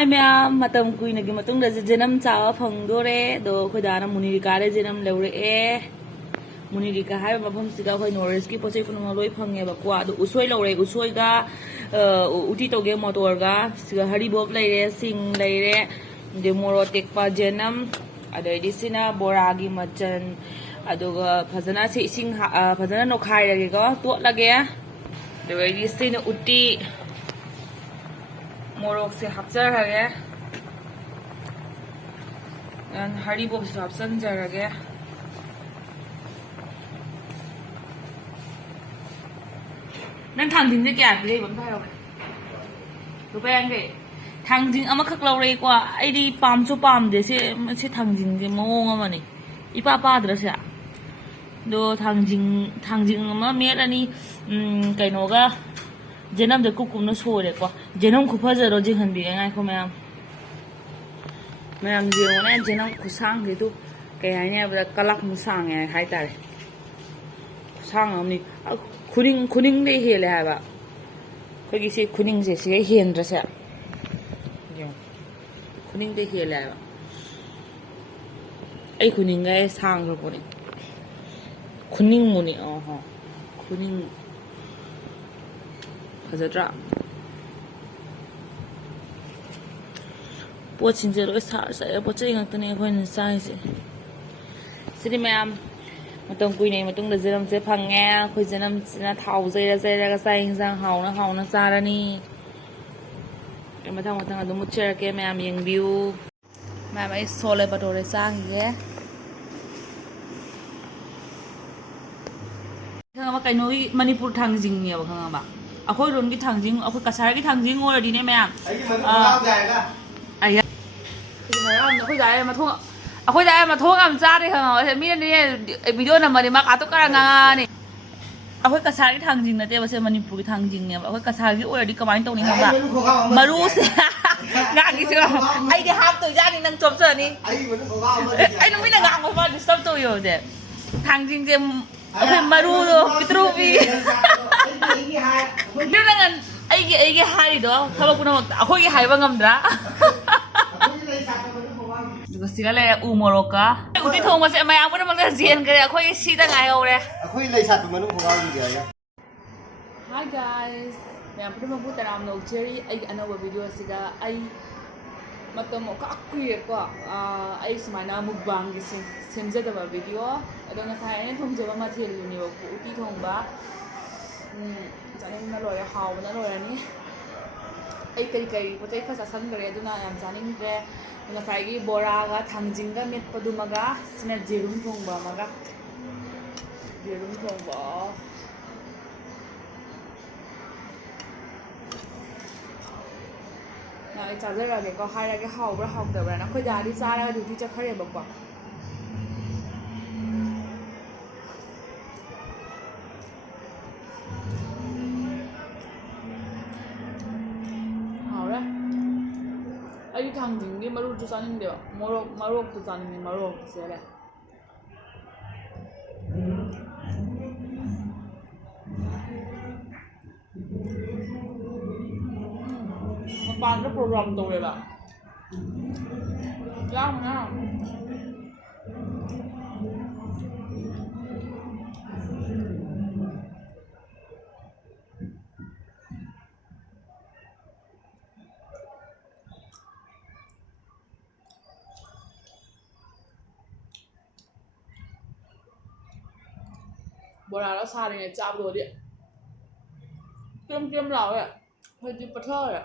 Hi ma'am, matam kuinagi matungda janam chawa phangdore do khoidana munirika de janam leure munirika hai mafam siga khoi norris ki posai phunma loi phange ba kwa do usoi laure usoi ga uti toge motor ga siga hari bob leire sing leire de moro tekpa janam adai sina boragi machan aduga phajana se sing phajana no khai lage ko to lage de sina uti मोरोक से हफ्चर हगे हरी Bob से हफ्चन जरगे none थांजिंग से क्या play बम थायो रुपए अंगे थांजिंग अमखक लौरे को आइदी पामसो palm दे से थांजिंग के मोंग अमनी इपा पाद्रसे दो थांजिंग अमा Mirani कैनोगा जेनम de kukum sore ko jenom khupajaro je hanbi ngai ko mayam jengone jenom khusang de tu kai hanya ba kalak musang ya hai tare khusang amni khuning de hele ha ba ko gi se khuning se hen ra sa khuning de hele ba ai khuning ga sang ro ko ni khuning muni khuning फजद्रा पोचिंजे लो सार सा पोचे ngakतने खोइन साइसे सिरि ma'am मतम कुइने मतुंग the जरम से fungi खोइ जनम सिना थाउ जैरा गा साइ इंजांग हाउना सारानी मथांग अदु मुचर के मैम यंगबिउ मैम आई सोले बटोरे सांगे खंगा कइनोई मणिपुर थांजिंग ने खंगा अखोई रोन की थांजिंग अखोई कसार की थांजिंग ओरदी ने मैम आया अखोई जाय मथों अम चारे खंगा मी ने वीडियो नंबर मा कातो करा ने अखोई कसार की थांजिंग नते बसे मणिपुर की थांजिंग ने अखोई कसार की ओरदी कमाइन तौनी खंगा मरु से गागी से आई दे हाफ तो जानी नंग चोप चनी आई नु मी ना गांग बा डिस्टर्ब तो यो दे थांजिंग जे अखोई मरु दो पितरु भी नंगन अगे हारिदो थबक पुनमक अखोई हाइबा ngamdra सिगा ले उ मोरोका उति थोंग मसे मया पुनमक जेन करे अखोई सीदा ngai हौरे अखोई लै सात मनु खोगाव दी गया Hi guys मैं पुनमक पु तराम नो चेरी आई अनोबा वीडियो सिगा आई मतम का कुइरे को आई सुमाना मुकबांग गे सेमजदबा वीडियो अदो ngasai थोंजबा माथेल लुनिबा उति थोंबा जानिंग लोरे हावना लोरनी आई कई पोते खसा संगरे अदुना याम जानिंग रे ngasai boraga thangjinga metpadumaga sina jerum thongba maga jerum thongba na ai chajara ge ko hairage hawbra hawdabra na khoi dari chara duty chakhare bakwa आई थांजिंग मरु जो चानिंग मोरोक तो चानिंग मोरोक से ले पान का प्रोग्राम तो लेला याम ना बोरा ला सारे ने चाब दो दे केम लाओ है hơi đi bật hơi à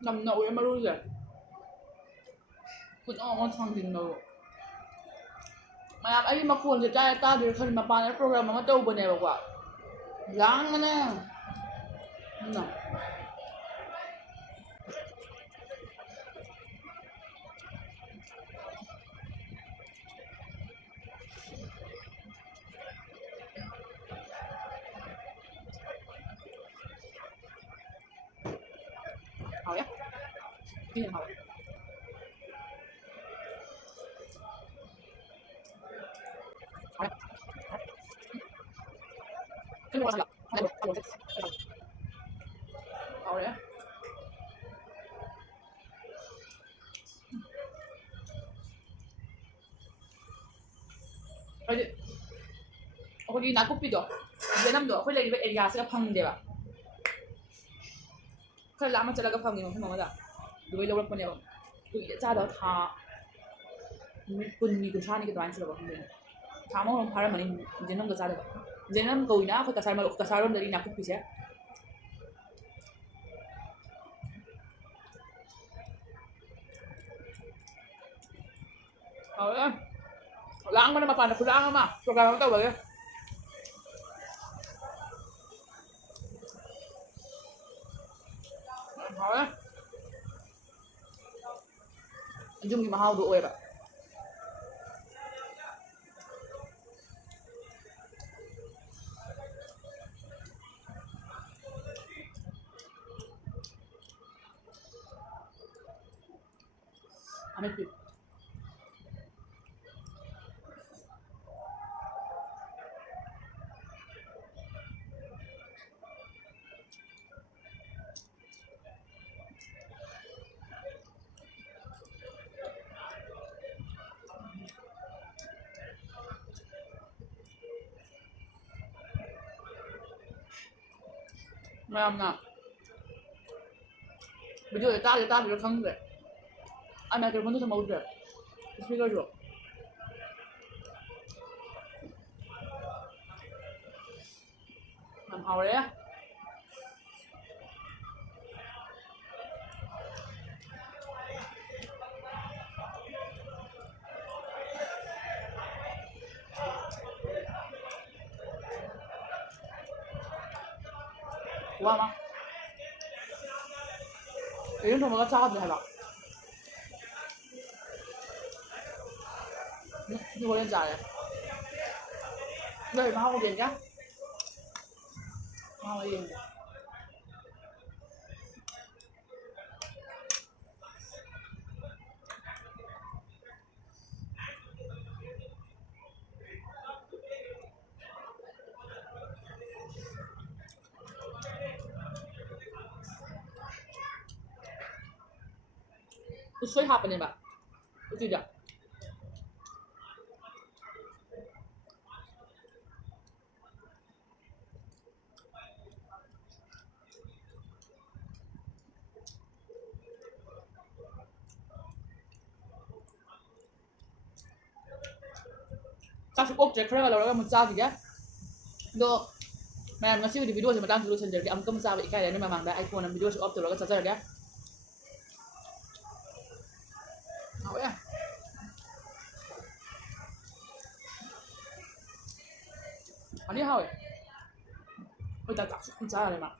nằm nậu em mà luôn rồiคุณออกมาทางดินเรามาไอ้มาควรจะได้ตาเดี๋ยวคนมาปานแล้วโปรแกรมมันก็เต้าบนเนี่ยบอกว่าล้างมันนะน่ะ นี่เขาขึ้นมาแล้วเอาเลย어디 나코피도 얘남도 홀레 이베 에리아스가 방대바 그래 라마 자라가 방이 뭐 뭐다 누구 이러고 보내고 그 자도 다 군이 그 사니게 안 쓰러 근데 다 먹으면 바람은 이제 남도 자도 이제 남 거이나 그 가살 말 가살원들이 나코피지 lãng mà nó mà toàn là cứ lãng mà cho cái tao vậy hỏi anh chung gì mà hao đủ vậy bạn anh biết mayamna video ta video khang de ana ke bonu sama udah speaker jo làm hầu đấy á quá mà 이런 정보가 작아도 해봐 이거 뭔지 알아요? 너 이거 하고 되냐? 하고 되냐? What's happening ba? Itu dia. Kasih kok cek kerja kalau orang mencari ya. Do, memang ngasih di video sama tang dulu sendiri. Am kamu sahabat ikai ini memang dah iPhone video sih up tuh orang cacar ya. Apa ya? Anh đi hỏi. Ôi ta cảm xúc không sao rồi mà.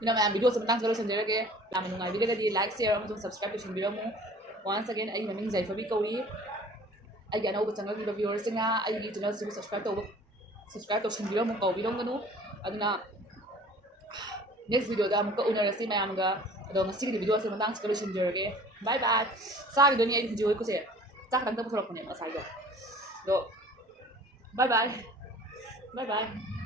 Nên mà video sebentar kalau sendiri ke, làm mình ngày video cái gì like share và subscribe cho video mu. Once again anh mình giải Fabi Kauri. Anh cái nào có channel video viewers nga, anh đi channel subscribe to video mu kau video nganu. Aduna next video da muka unerasi mayam ga ado ngasi di video sebentar kalau sendiri ke. Bye bye. Sa video ni ay video ko se. Chắc đang tập phổ thông này mà sai rồi. Bye bye. Bye bye.